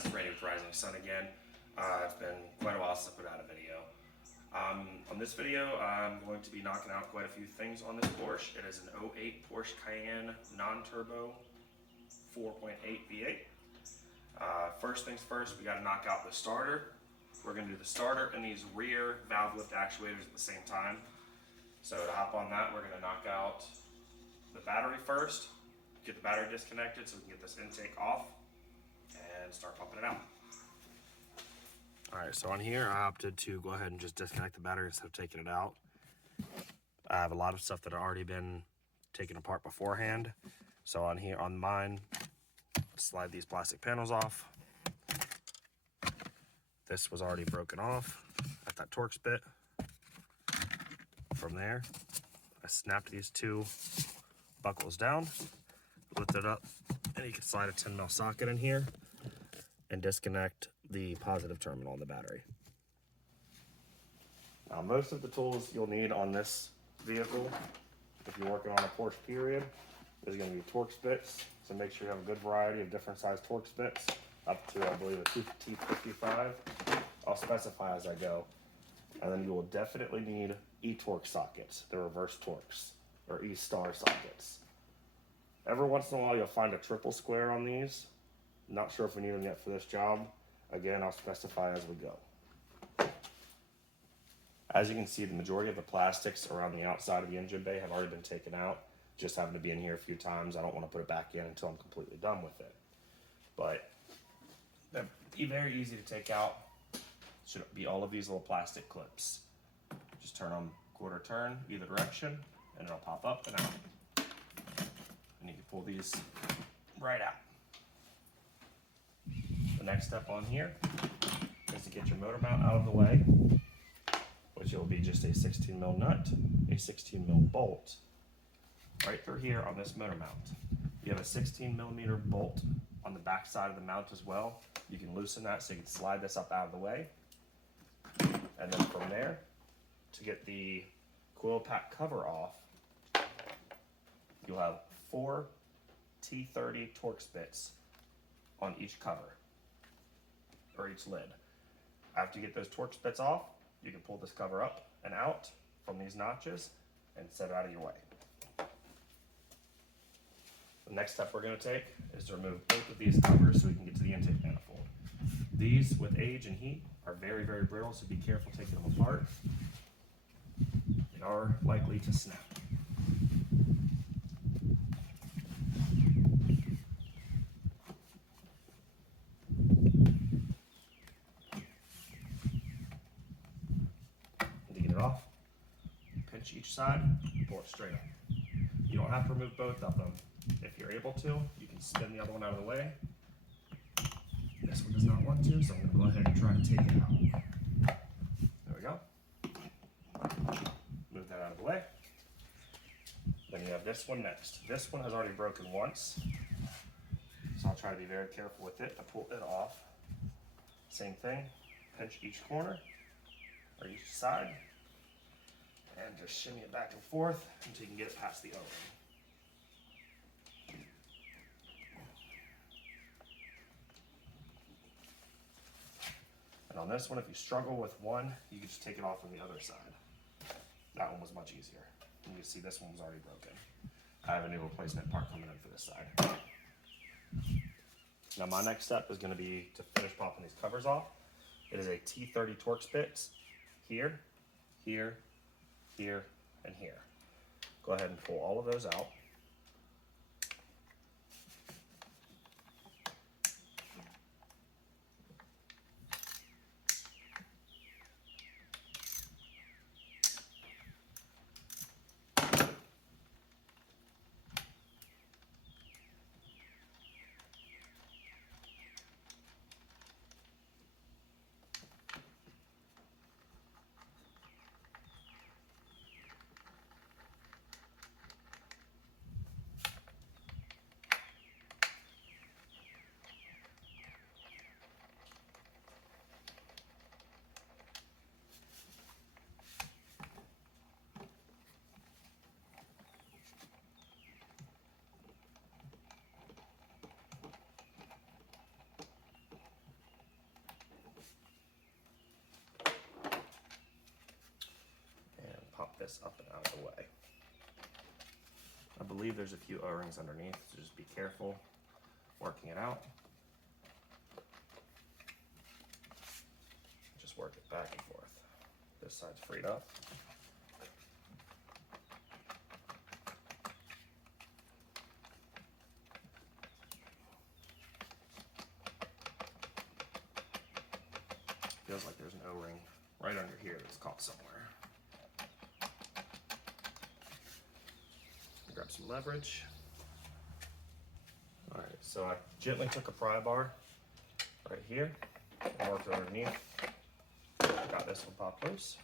guys, it's Randy with Rising Sun again. It's been quite a while since I put out a video. On this video, I'm going to be knocking out quite a few things on this Porsche. It is an '08 Porsche Cayenne non-turbo 4.8 V8. First things first, we got to knock out the starter. We're going to do the starter and these rear valve lift actuators at the same time. So to hop on that, we're going to knock out the battery first, get the battery disconnected so we can get this intake off and start pumping it out. Alright, so on here I opted to go ahead and just disconnect the battery instead of taking it out. I have a lot of stuff that had already been taken apart beforehand. So on here, on mine, slide these plastic panels off. This was already broken off at that Torx bit. From there, I snapped these two buckles down, lift it up, and you can slide a 10mm socket in here and disconnect the positive terminal on the battery. Now, most of the tools you'll need on this vehicle, if you're working on a Porsche period, is going to be Torx bits. So make sure you have a good variety of different size Torx bits, up to I believe a T55. I'll specify as I go. And then you will definitely need E-Torx sockets, the reverse Torx, or E-star sockets. Every once in a while you'll find a triple square on these. Not sure if we need them yet for this job. Again, I'll specify as we go. As you can see, the majority of the plastics around the outside of the engine bay have already been taken out. Just having to be in here a few times. I don't want to put it back in until I'm completely done with it. But they're very easy to take out. Should be all of these little plastic clips. Just turn them quarter turn either direction and it'll pop up and out. And you can pull these right out. The next step on here is to get your motor mount out of the way, which will be just a 16mm nut, a 16mm bolt, right through here on this motor mount. You have a 16mm bolt on the back side of the mount as well. You can loosen that so you can slide this up out of the way. And then from there, to get the coil pack cover off, you'll have 4 T30 Torx bits on each cover, or each lid. After you get those Torx bits off, you can pull this cover up and out from these notches and set it out of your way. The next step we're going to take is to remove both of these covers so we can get to the intake manifold. These, with age and heat, are very, very brittle, so be careful taking them apart. They are likely to snap. To get it off, pinch each side, pull it straight up. You don't have to remove both of them. If you're able to, you can spin the other one out of the way. This one does not want to, so I'm going to go ahead and try to take it out. There we go. Move that out of the way. Then you have this one next. This one has already broken once, so I'll try to be very careful with it to pull it off. Same thing, pinch each corner, or each side, and just shimmy it back and forth until you can get it past the O-ring. And on this one, if you struggle with one, you can just take it off from the other side. That one was much easier. You can see this one was already broken. I have a new replacement part coming in for this side. Now my next step is going to be to finish popping these covers off. It is a T30 Torx bits here, here, here, and here. Go ahead and pull all of those out. this up and out of the way. I believe there's a few O-rings underneath, so just be careful working it out. Just work it back and forth. This side's freed up. Feels like there's an O-ring right under here that's caught somewhere. Grab some leverage. All right, so I gently took a pry bar right here and worked it underneath. Got this one popped loose.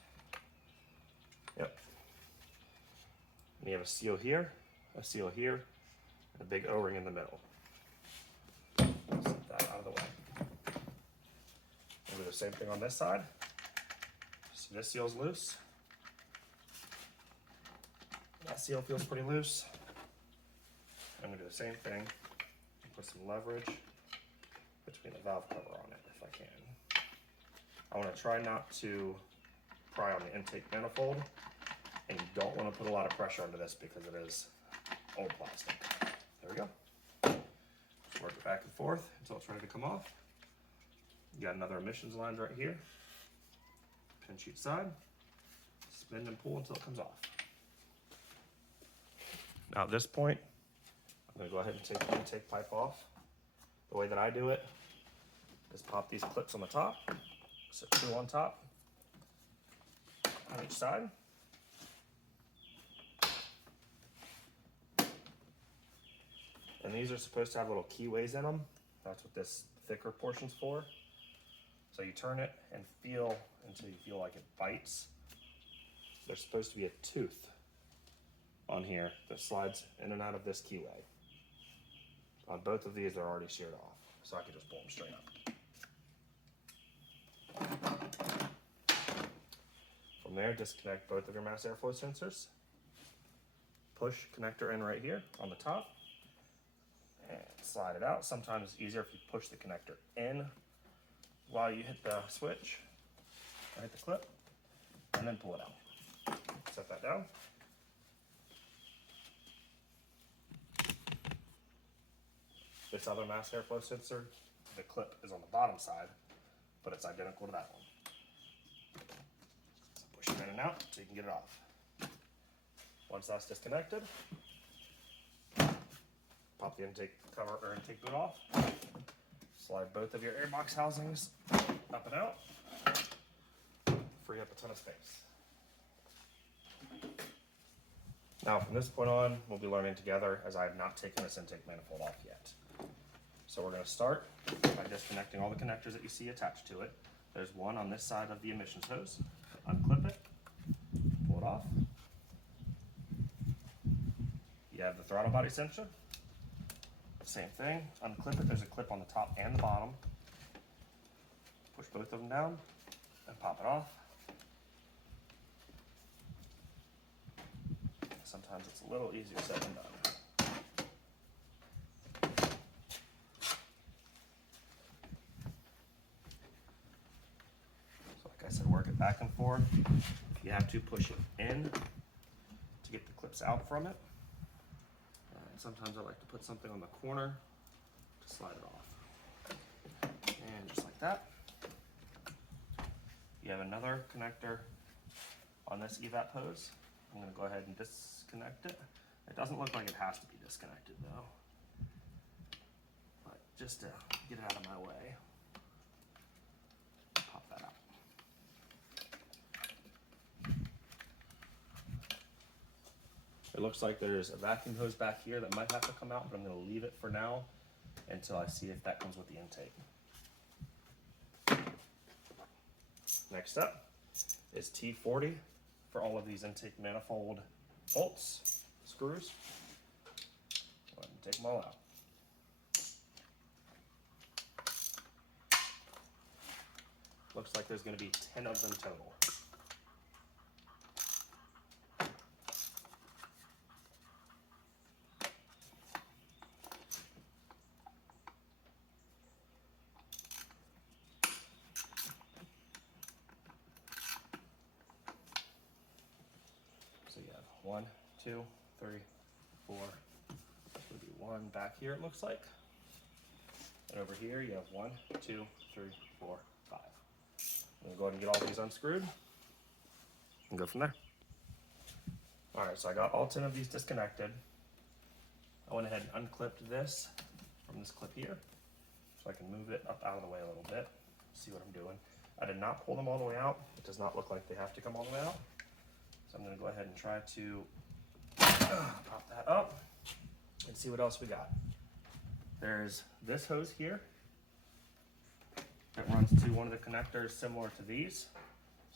Yep. And you have a seal here, and a big O-ring in the middle. Set that out of the way. We'll do the same thing on this side. So this seal's loose. That seal feels pretty loose. I'm gonna do the same thing. Put some leverage between the valve cover on it if I can. I wanna try not to pry on the intake manifold, and you don't wanna put a lot of pressure onto this because it is old plastic. There we go. Just work it back and forth until it's ready to come off. You got another emissions line right here. Pinch each side, spin and pull until it comes off. Now at this point, I'm gonna go ahead and take the intake pipe off. The way that I do it is pop these clips on the top, so 2 on top, on each side. And these are supposed to have little keyways in them. That's what this thicker portion's for. So you turn it and feel until you feel like it bites. There's supposed to be a tooth on here that slides in and out of this keyway. On both of these, they're already sheared off, so I can just pull them straight up. From there, disconnect both of your mass airflow sensors. Push connector in right here on the top, and slide it out. Sometimes it's easier if you push the connector in while you hit the switch, or hit the clip, and then pull it out. Set that down. This other mass airflow sensor, the clip is on the bottom side, but it's identical to that one. So push it in and out so you can get it off. Once that's disconnected, pop the intake cover or intake boot off. Slide both of your airbox housings up and out. Free up a ton of space. Now from this point on, we'll be learning together as I have not taken this intake manifold off yet. So we're going to start by disconnecting all the connectors that you see attached to it. There's one on this side of the emissions hose. Unclip it, pull it off. You have the throttle body sensor. Same thing, unclip it. There's a clip on the top and the bottom. Push both of them down and pop it off. Sometimes it's a little easier said than done. I said, work it back and forth. If you have to, push it in to get the clips out from it. And sometimes I like to put something on the corner to slide it off. And just like that. You have another connector on this evap hose. I'm going to go ahead and disconnect it. It doesn't look like it has to be disconnected though. But just to get it out of my way, pop that out. It looks like there's a vacuum hose back here that might have to come out, but I'm going to leave it for now until I see if that comes with the intake. Next up is T40 for all of these intake manifold bolts, screws. Go ahead and take them all out. Looks like there's going to be 10 of them total. 1, 2, 3, 4. This would be 1 back here, it looks like. And over here, you have 1, 2, 3, 4, 5. I'm gonna go ahead and get all these unscrewed and go from there. All right, so I got all 10 of these disconnected. I went ahead and unclipped this from this clip here, so I can move it up out of the way a little bit, see what I'm doing. I did not pull them all the way out. It does not look like they have to come all the way out. So I'm gonna go ahead and try to pop that up and see what else we got. There's this hose here that runs to one of the connectors similar to these.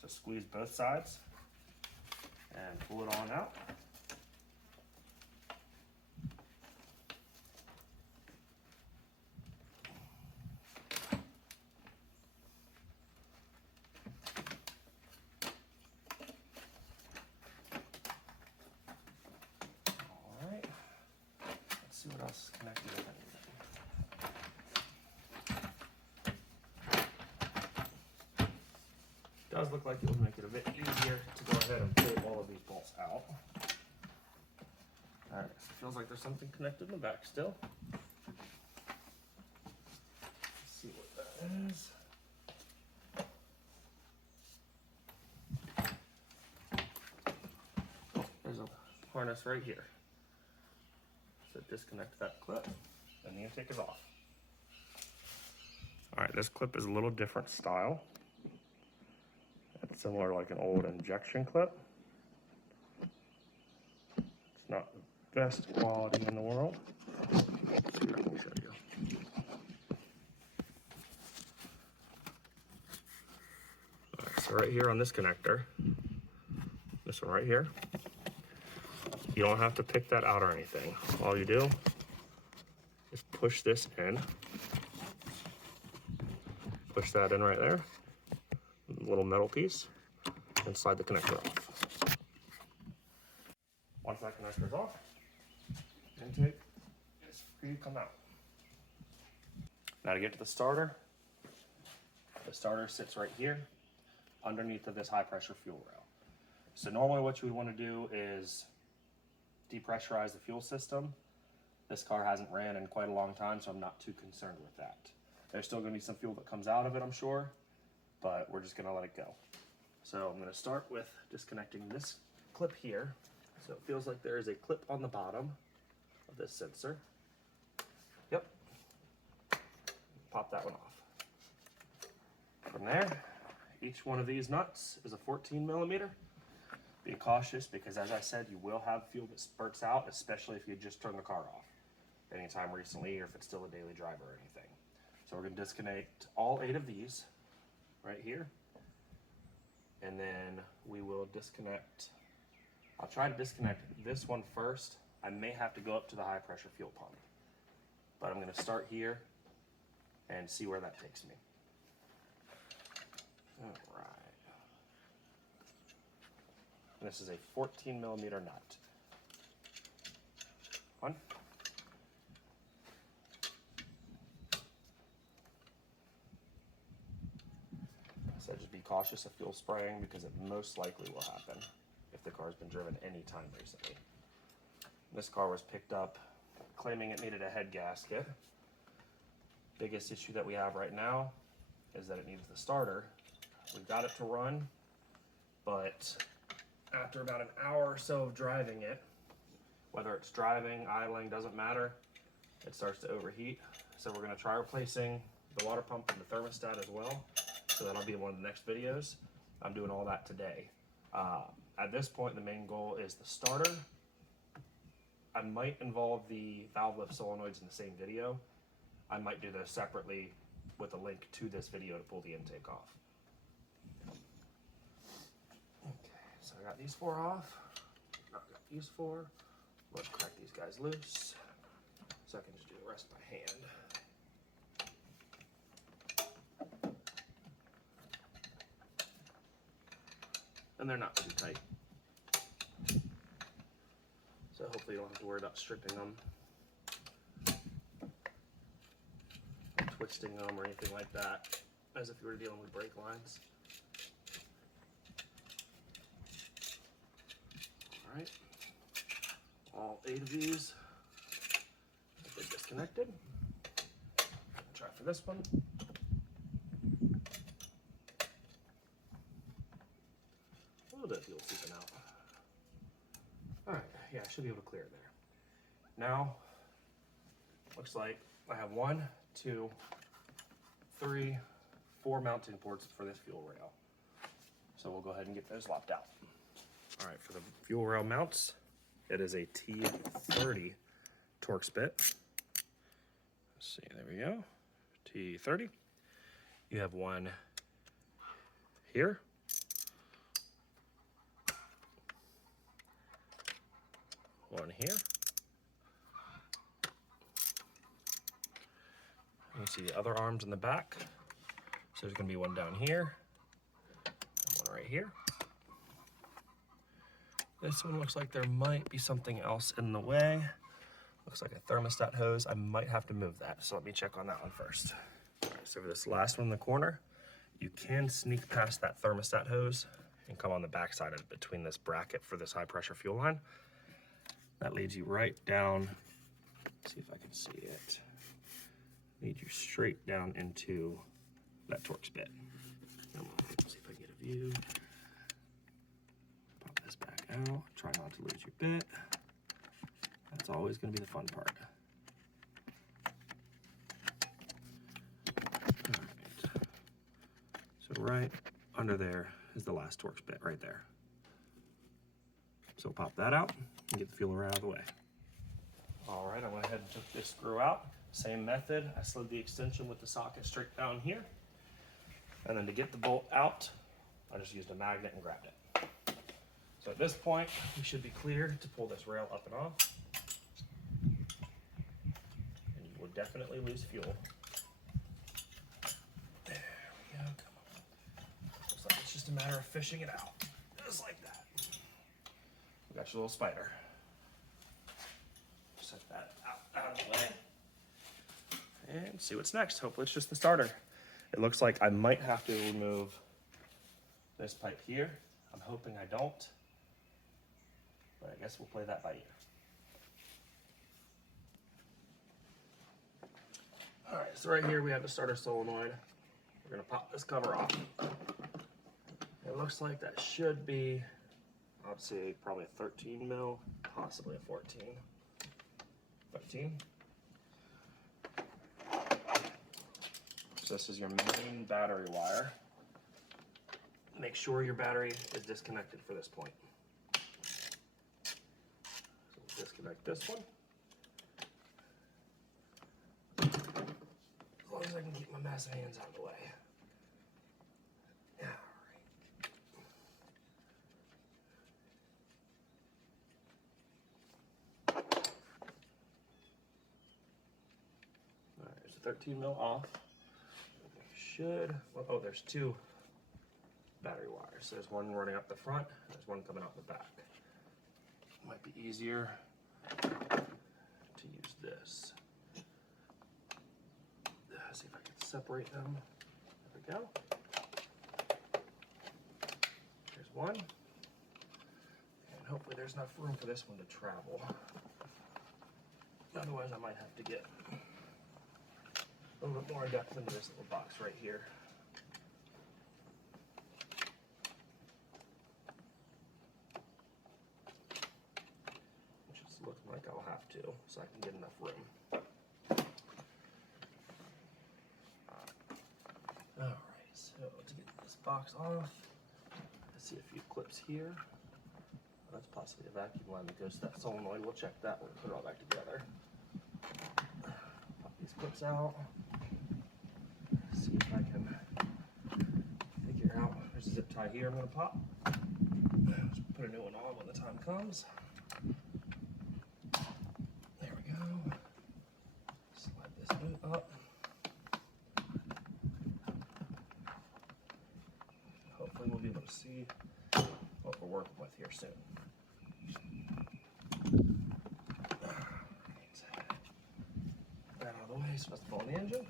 So squeeze both sides and pull it on out. All right, let's see what else is connected with anything. Does look like it would make it a bit easier to go ahead and pull all of these bolts out. All right, so it feels like there's something connected in the back still. Let's see what that is. Oh, there's a harness right here. So disconnect that clip and the intake is off. All right, this clip is a little different style. It's similar like an old injection clip. It's not the best quality in the world. Let's see if I can show you. All right, so right here on this connector, this one right here, you don't have to pick that out or anything. All you do is push this in. Push that in right there. Little metal piece and slide the connector off. Once that connector is off, intake is free to come out. Now to get to the starter sits right here underneath of this high pressure fuel rail. So normally what you would want to do is depressurize the fuel system. This car hasn't ran in quite a long time, so I'm not too concerned with that. There's still going to be some fuel that comes out of it, I'm sure, but we're just gonna let it go. So I'm gonna start with disconnecting this clip here. So it feels like there is a clip on the bottom of this sensor. Yep. Pop that one off. From there, each one of these nuts is a 14 millimeter. Be cautious because, as I said, you will have fuel that spurts out, especially if you just turn the car off anytime recently or if it's still a daily driver or anything. So we're gonna disconnect all 8 of these right here, and then we will disconnect. I'll try to disconnect this one first. I may have to go up to the high pressure fuel pump, but I'm going to start here and see where that takes me. All right, and this is a 14 millimeter nut. One. So just be cautious of fuel spraying because it most likely will happen if the car's been driven any time recently. This car was picked up claiming it needed a head gasket. Biggest issue that we have right now is that it needs the starter. We've got it to run, but after about an hour or so of driving it, whether it's driving, idling, doesn't matter, it starts to overheat. So we're gonna try replacing the water pump and the thermostat as well. So that'll be one of the next videos. I'm doing all that today. At this point, the main goal is the starter. I might involve the valve lift solenoids in the same video. I might do this separately with a link to this video to pull the intake off. Okay, so I got these 4 off. I've got these 4. Let's crack these guys loose so I can just do the rest by hand. And they're not too tight. So hopefully you don't have to worry about stripping them, or twisting them or anything like that, as if you were dealing with brake lines. All right. all 8 of these. If they're disconnected. Try for this one. A little bit of fuel seeping out. Alright, yeah, I should be able to clear it there. Now, looks like I have 1, 2, 3, 4 mounting ports for this fuel rail. So we'll go ahead and get those lopped out. All right, for the fuel rail mounts, it is a T30 Torx bit. Let's see, there we go, T30. You have one here. One here. You see the other arms in the back. So there's gonna be one down here, and one right here. This one looks like there might be something else in the way. Looks like a thermostat hose. I might have to move that, so let me check on that one first. All right, so for this last one in the corner, you can sneak past that thermostat hose and come on the back side of it between this bracket for this high pressure fuel line. That leads you right down, let's see if I can see it. Leads you straight down into that Torx bit. Let's see if I can get a view. Pop this back out. Try not to lose your bit. That's always going to be the fun part. All right. So right under there is the last Torx bit right there. So pop that out and get the fuel rail out of the way. All right, I went ahead and took this screw out. Same method. I slid the extension with the socket straight down here. And then to get the bolt out, I just used a magnet and grabbed it. So at this point, we should be clear to pull this rail up and off. And you will definitely lose fuel. There we go, come on. Looks like it's just a matter of fishing it out. Just like that. We got your little spider. Set that out of the way. And see what's next. Hopefully it's just the starter. It looks like I might have to remove this pipe here. I'm hoping I don't, but I guess we'll play that by ear. All right, so right here we have the starter solenoid. We're gonna pop this cover off. It looks like that should be, I'd say probably a 13 mil, possibly a 14. 13. So this is your main battery wire. Make sure your battery is disconnected for this point. So we'll disconnect this one. As long as I can keep my massive hands out of the way. All right, there's a 13 mil off. Well, oh, there's 2 battery wires. There's one running up the front, there's one coming out the back. Might be easier to use this. See if I can separate them. There we go. There's one. And hopefully there's enough room for this one to travel. Otherwise I might have to get a little bit more in depth into this little box right here. Which is looking like I'll have to, so I can get enough room. Alright, so to get this box off, I see a few clips here. That's possibly a vacuum line that goes to that solenoid. We'll check that when we put it all back together. Pop these clips out. See if I can figure out. There's a zip tie here I'm going to pop. Just put a new one on when the time comes. There we go. Slide this boot up. Hopefully we'll be able to see what we're working with here soon. Get that out of the way so it doesn't fall in the engine.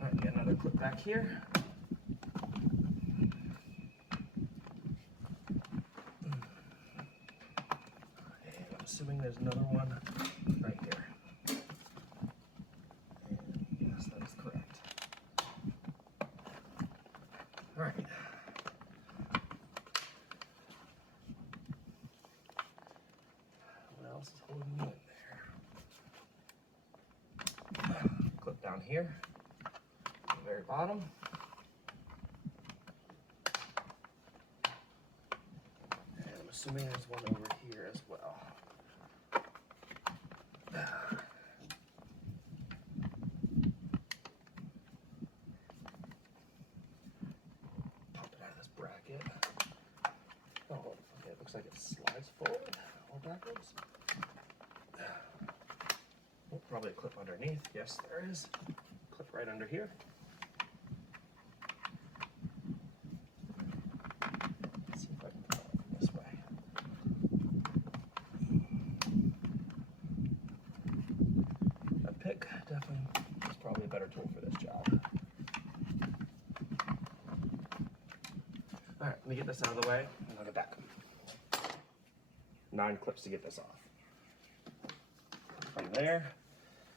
Alright, get another clip back here. assuming there's another one right here. And yes, that is correct. All right. What else is holding you in there? Clip down here, at the very bottom. And I'm assuming there's one over here as well. Pop it out of this bracket. Oh, okay, it looks like it slides forward or backwards. Oh, probably a clip underneath. Yes, there is. Clip right under here. Let's see if I can pull it from this way. A pick definitely is probably a better tool for this job. All right, let me get this out of the way and I'll get back. 9 clips to get this off. From there,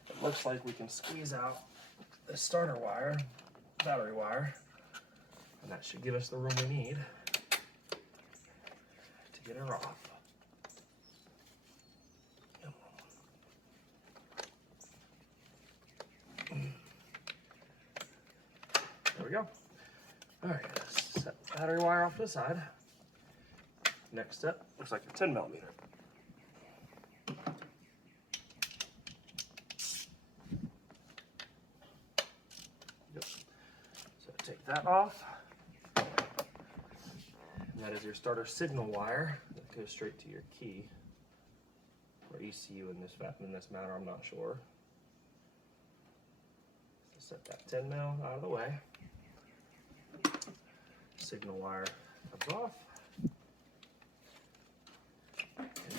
it looks like we can squeeze out the starter wire, battery wire, and that should give us the room we need to get her off. There we go. All right, set the battery wire off to the side. Next step, looks like a 10 millimeter. So take that off. And that is your starter signal wire that goes straight to your key or ECU in this matter, I'm not sure. So set that 10 mil out of the way. Signal wire comes off.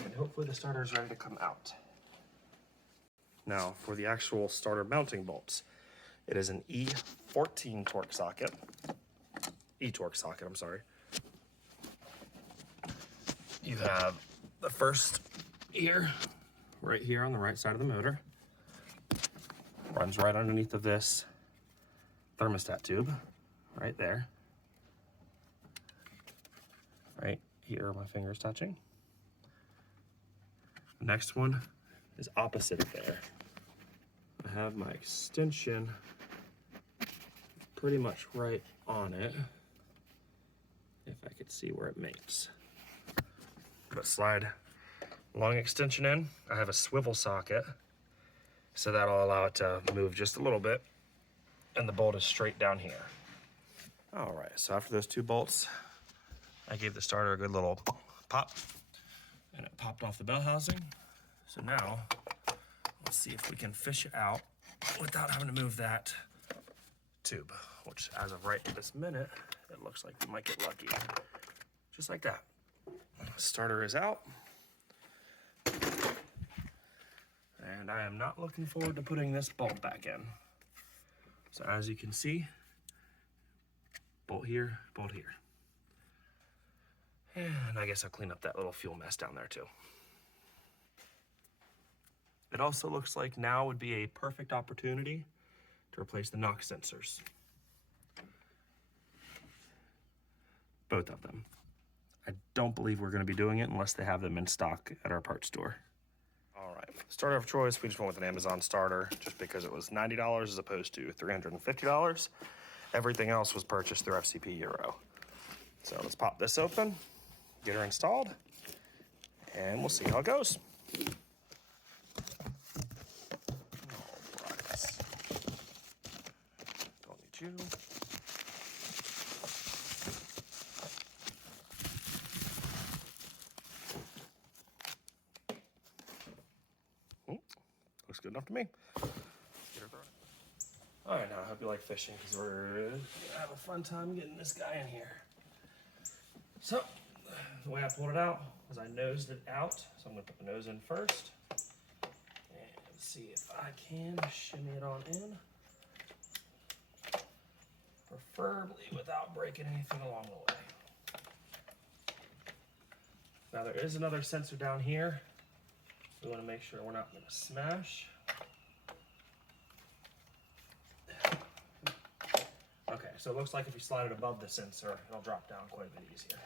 And hopefully the starter is ready to come out. Now for the actual starter mounting bolts, it is an E14 torque socket. E-torque socket, I'm sorry. You have the first ear right here on the right side of the motor. Runs right underneath of this thermostat tube, right there. Right here, my finger's touching. The next one is opposite of there. I have my extension pretty much right on it, if I could see where it mates. But slide long extension in. I have a swivel socket, so that'll allow it to move just a little bit, and the bolt is straight down here. All right, so after those 2 bolts, I gave the starter a good little pop, and it popped off the bell housing. So now, let's see if we can fish it out without having to move that tube, which as of right this minute, it looks like we might get lucky. Just like that. Starter is out. And I am not looking forward to putting this bolt back in. So as you can see, bolt here, bolt here. And I guess I'll clean up that little fuel mess down there too. It also looks like now would be a perfect opportunity to replace the knock sensors. Both of them. I don't believe we're going to be doing it unless they have them in stock at our parts store. All right, starter of choice, we just went with an Amazon starter just because it was $90 as opposed to $350. Everything else was purchased through FCP Euro. So let's pop this open, get her installed, and we'll see how it goes. Don't need you. Looks good enough to me. All right, now I hope you like fishing because we're gonna have a fun time getting this guy in here. So, the way I pulled it out was I nosed it out. So I'm gonna put the nose in first and see if I can shimmy it on in. Preferably without breaking anything along the way. Now there is another sensor down here We want to make sure we're not going to smash. Okay, so it looks like if you slide it above the sensor, it'll drop down quite a bit easier.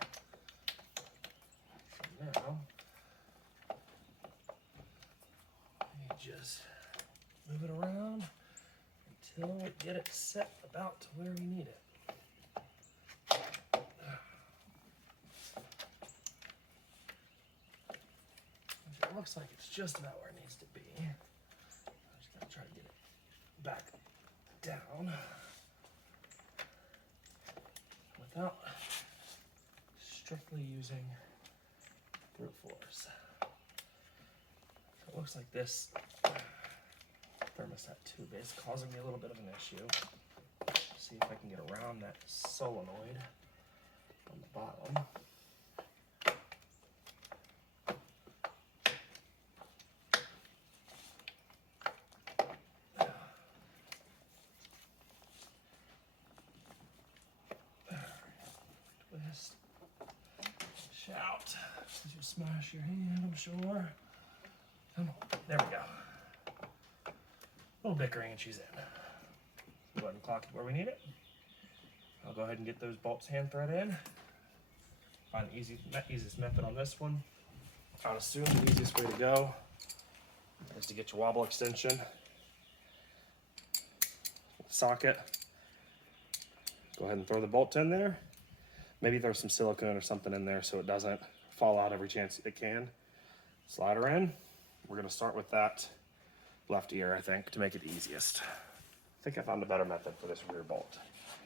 So now, you just move it around until we get it set about to where we need it. It looks like it's just about where it needs to be. I'm just going to try to get it back down without strictly using brute force. So it looks like this thermostat tube is causing me a little bit of an issue. See if I can get around that solenoid on the bottom. Shout, because you'll smash your hand, I'm sure. Come on, there we go. A little bickering and she's in. Go ahead and clock it where we need it. I'll go ahead and get those bolts hand thread in. Find the easiest method on this one. I'd assume the easiest way to go is to get your wobble extension socket. Go ahead and throw the bolt in there. Maybe throw some silicone or something in there so it doesn't fall out every chance it can. Slide her in. We're going to start with that left ear, I think, to make it easiest. I think I found a better method for this rear bolt.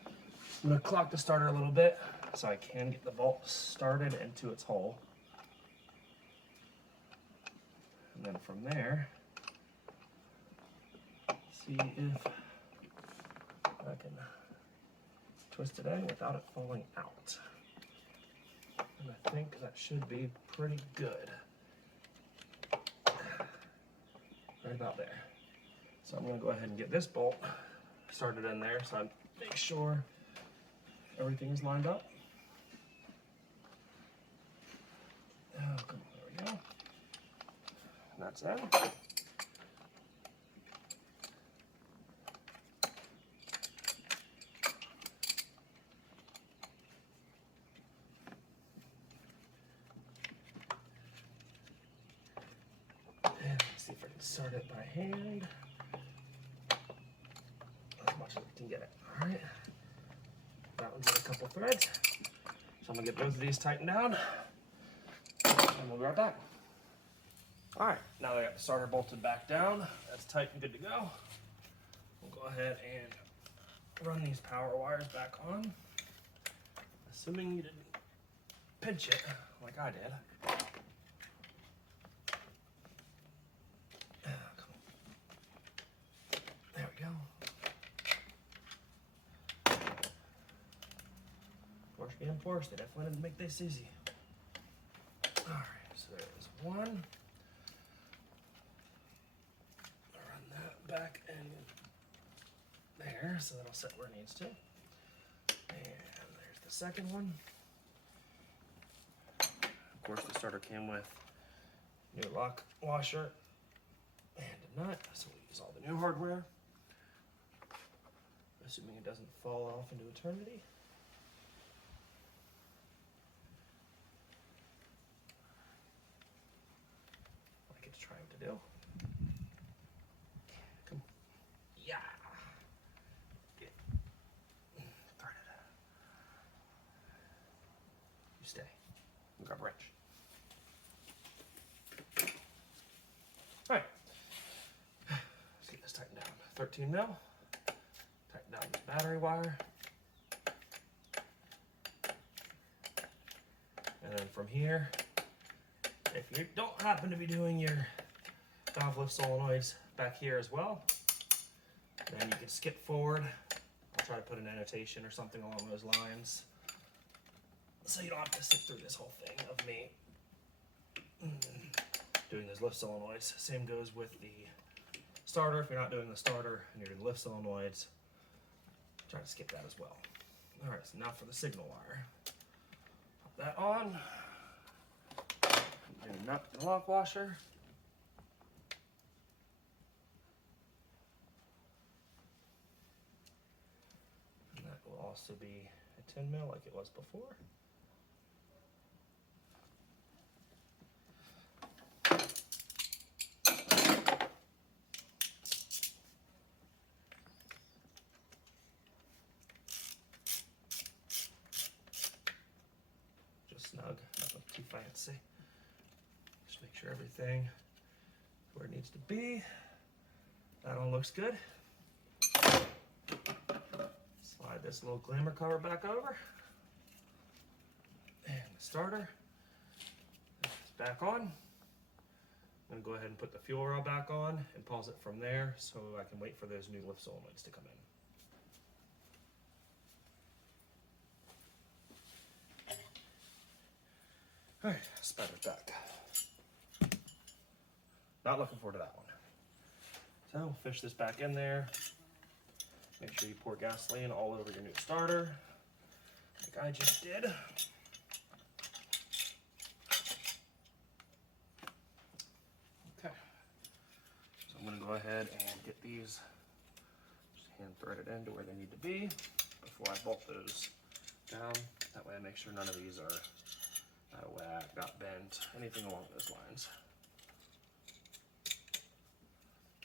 I'm going to clock the starter a little bit so I can get the bolt started into its hole. And then from there, see if I can twist it in without it falling out. And I think that should be pretty good. Right about there. So I'm going to go ahead and get this bolt started in there so I make sure everything is lined up. Oh, come on, there we go. And that's it. See if I can start it by hand as much as we can get it. All right, that one's in a couple threads, so I'm gonna get both of these tightened down and we'll be right back. All right, now that I got the starter bolted back down, that's tight and good to go. We'll go ahead and run these power wires back on, assuming you didn't pinch it like I did. Porsche being Porsche, they definitely didn't make this easy. Alright, so there's one. Run that back in there so that'll set where it needs to. And there's the second one. Of course, the starter came with new lock washer and a nut, so we use all the new hardware. Assuming it doesn't fall off into eternity. Like it's trying to do. Come. Yeah. Get threaded. You stay. Grab a wrench. Alright. Let's get this tightened down. 13 mil. Tighten down the battery wire. And then from here, if you don't happen to be doing your valve lift solenoids back here as well, then you can skip forward. I'll try to put an annotation or something along those lines, so you don't have to sit through this whole thing of me doing those lift solenoids. Same goes with the starter. If you're not doing the starter and you're doing lift solenoids, try to skip that as well. All right, so now for the signal wire. Pop that on. Do nut and lock washer. also be a 10 mil like it was before. Just snug, nothing too fancy. Just make sure everything is where it needs to be. That all looks good. Slide this little glimmer cover back over. And the starter is back on. I'm gonna go ahead and put the fuel rail back on and pause it from there so I can wait for those new lift solenoids to come in. All right, spider back. Not looking forward to that one. So fish this back in there. Make sure you pour gasoline all over your new starter, like I just did. Okay, so I'm gonna go ahead and get these just hand threaded into where they need to be before I bolt those down. That way I make sure none of these are out of whack, got bent, anything along those lines.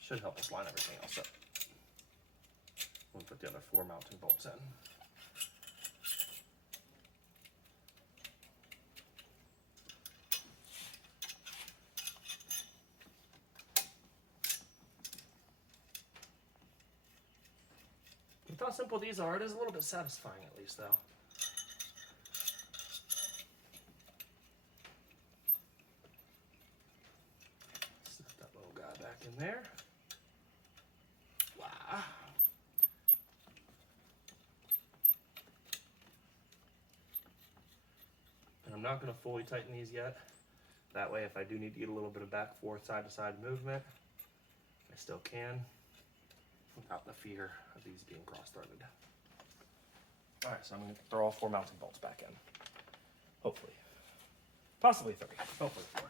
Should help us line everything else up. We'll put the other 4 mounting bolts in. With how simple these are, it is a little bit satisfying at least though. Snap that little guy back in there. Wow. And I'm not going to fully tighten these yet. That way, if I do need to get a little bit of back, forth, side to side movement, I still can without the fear of these being cross-threaded. All right, so I'm going to throw all 4 mounting bolts back in. Hopefully. Possibly 3, hopefully 4.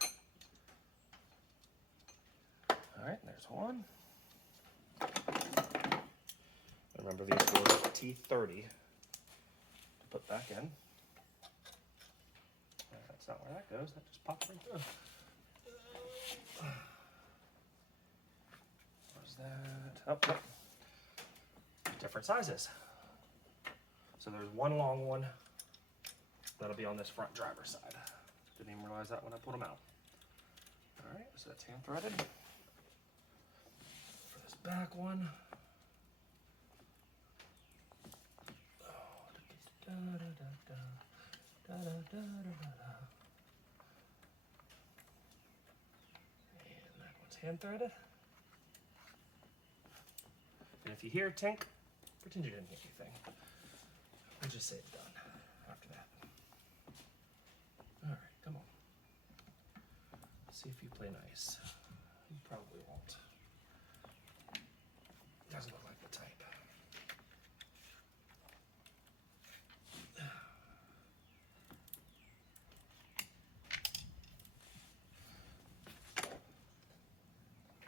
All right, there's one. Remember these were T30 to put back in. That's not where that goes, that just popped right through. Where's that? Oh, nope. Different sizes. So there's one long one that'll be on this front driver's side. Didn't even realize that when I pulled them out. All right, so that's hand threaded. For this back one. And that one's hand threaded. And if you hear a tink, pretend you didn't hear anything. We'll just say it's done after that. All right, come on. See if you play nice. You probably won't. Doesn't look like the type.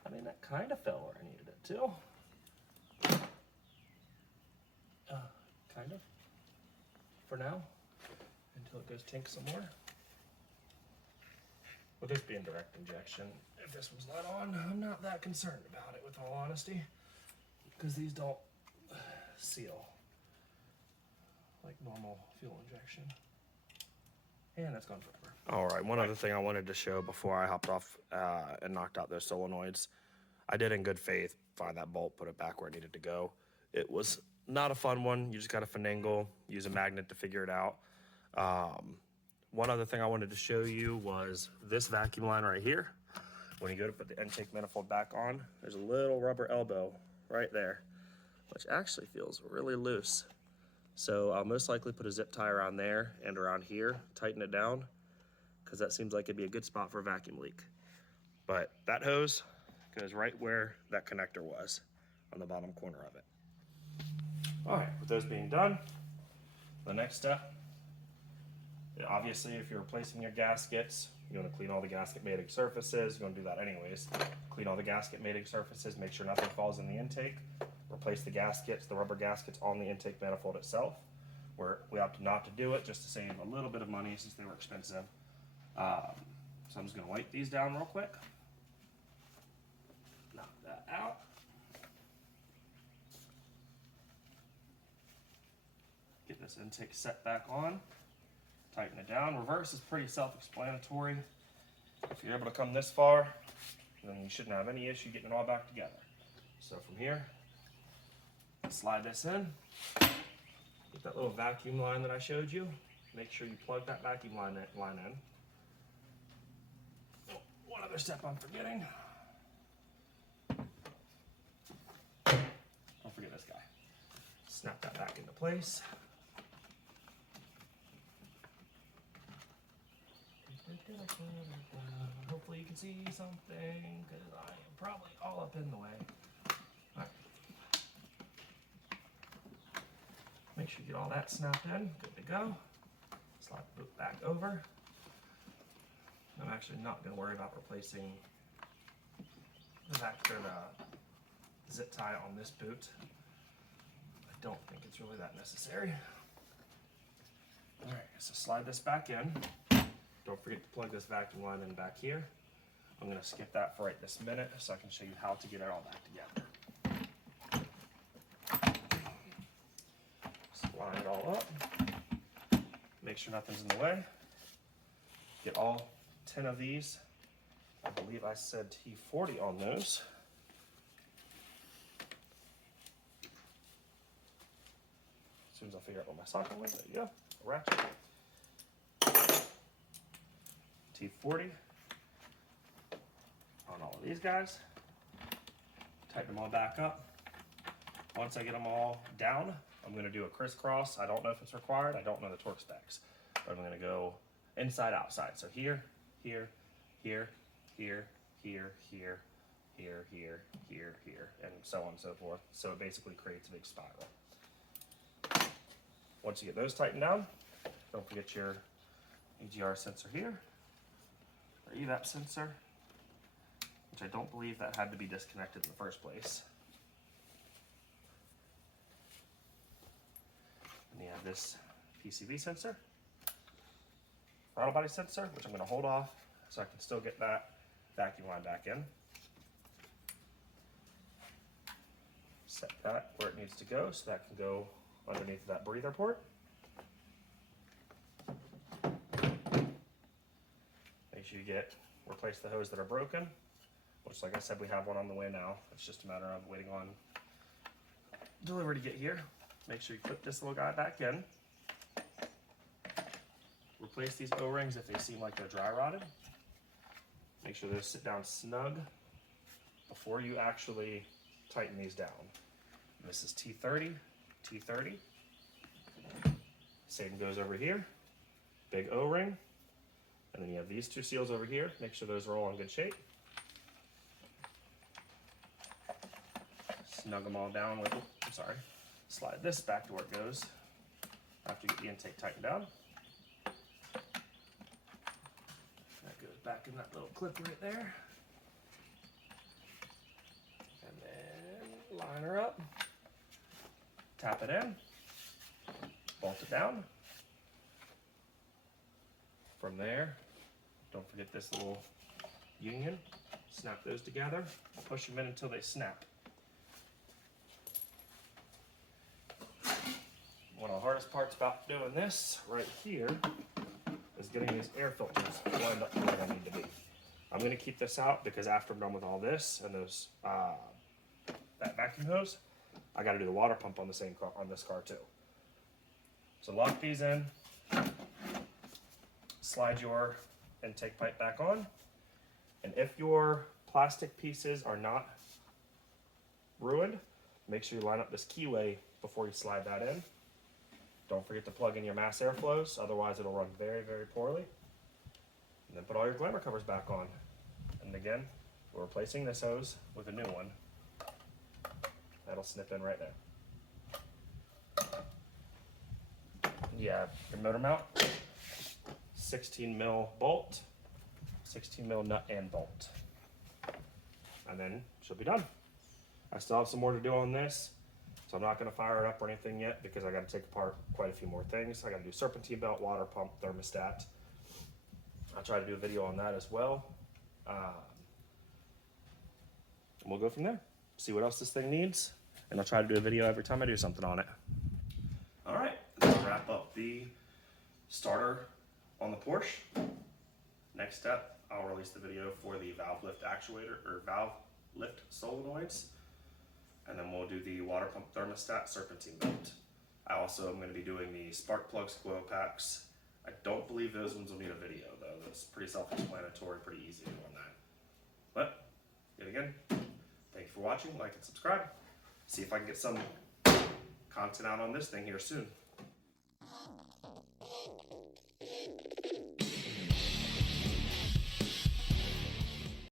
I mean, that kind of fell where I needed it to. Kind of. For now. Until it goes tink some more. With this being direct injection, if this was let on, I'm not that concerned about it, with all honesty. Because these don't seal like normal fuel injection. And that's gone forever. All right, one other thing I wanted to show before I hopped off and knocked out those solenoids. I did in good faith find that bolt, put it back where it needed to go. It was not a fun one. You just got to finagle, use a magnet to figure it out. One other thing I wanted to show you was this vacuum line right here. When you go to put the intake manifold back on, there's a little rubber elbow right there, which actually feels really loose. So I'll most likely put a zip tie around there and around here, tighten it down, because that seems like it'd be a good spot for a vacuum leak. But that hose goes right where that connector was on the bottom corner of it. All right, with those being done, the next step, obviously if you're replacing your gaskets, you want to clean all the gasket mating surfaces. You're going to do that anyways. Clean all the gasket mating surfaces, make sure nothing falls in the intake. Replace the gaskets, the rubber gaskets on the intake manifold itself. We opted not to do it just to save a little bit of money since they were expensive. So I'm just gonna wipe these down real quick. Knock that out. Get this intake set back on. Tighten it down. Reverse is pretty self-explanatory. If you're able to come this far, then you shouldn't have any issue getting it all back together. So from here, slide this in. Get that little vacuum line that I showed you. Make sure you plug that vacuum line in. Oh, one other step I'm forgetting. Don't forget this guy. Snap that back into place. Hopefully you can see something, because I am probably all up in the way. All right. Make sure you get all that snapped in. Good to go. Slide the boot back over. I'm actually not going to worry about replacing the zip tie on this boot. I don't think it's really that necessary. All right, so slide this back in. Don't forget to plug this vacuum line in back here. I'm going to skip that for right this minute so I can show you how to get it all back together. Just line it all up. Make sure nothing's in the way. Get all 10 of these. I believe I said T40 on those. As soon as I figure out what my socket was, there you go. A ratchet. T40 on all of these guys. Tighten them all back up. Once I get them all down, I'm going to do a crisscross. I don't know if it's required. I don't know the torque specs, but I'm going to go inside, outside. So here, here, here, here, here, here, here, here, here, here, and so on and so forth. So it basically creates a big spiral. Once you get those tightened down, don't forget your EGR sensor here. Or EVAP sensor, which I don't believe that had to be disconnected in the first place. And you have this PCV sensor, throttle body sensor, which I'm going to hold off so I can still get that vacuum line back in. Set that where it needs to go so that can go underneath that breather port. Make sure you replace the hose that are broken, which, like I said, we have one on the way now. It's just a matter of waiting on delivery to get here. Make sure you put this little guy back in. Replace these O-rings if they seem like they're dry rotted. Make sure they sit down snug before you actually tighten these down. And this is T30, T30. Same goes over here. Big O-ring. And then you have these two seals over here. Make sure those are all in good shape. Snug them all down with, slide this back to where it goes after you get the intake tightened down. That goes back in that little clip right there. And then line her up, tap it in, bolt it down. From there, don't forget this little union. Snap those together, push them in until they snap. One of the hardest parts about doing this right here is getting these air filters lined up where they need to be. I'm going to keep this out because after I'm done with all this and those that vacuum hose, I got to do the water pump on this car too. So lock these in, slide your intake pipe back on, and if your plastic pieces are not ruined, make sure you line up this keyway before you slide that in. Don't forget to plug in your mass airflows, otherwise it'll run very, very poorly. And then put all your glamour covers back on. And again, we're replacing this hose with a new one. That'll snip in right there. You have your motor mount, 16 mil bolt, 16 mil nut and bolt. And then she'll be done. I still have some more to do on this, so So I'm not going to fire it up or anything yet because I got to take apart quite a few more things. I got to do serpentine belt, water pump, thermostat. I'll try to do a video on that as well. And we'll go from there. See what else this thing needs. And I'll try to do a video every time I do something on it. All right, let's wrap up the starter on the Porsche. Next step, I'll release the video for the valve lift actuator or valve lift solenoids. And then we'll do the water pump thermostat serpentine belt. I also am going to be doing the spark plugs, coil packs. I don't believe those ones will need a video though. That's pretty self-explanatory, pretty easy to do on that. But, yet again, thank you for watching, like and subscribe. See if I can get some content out on this thing here soon.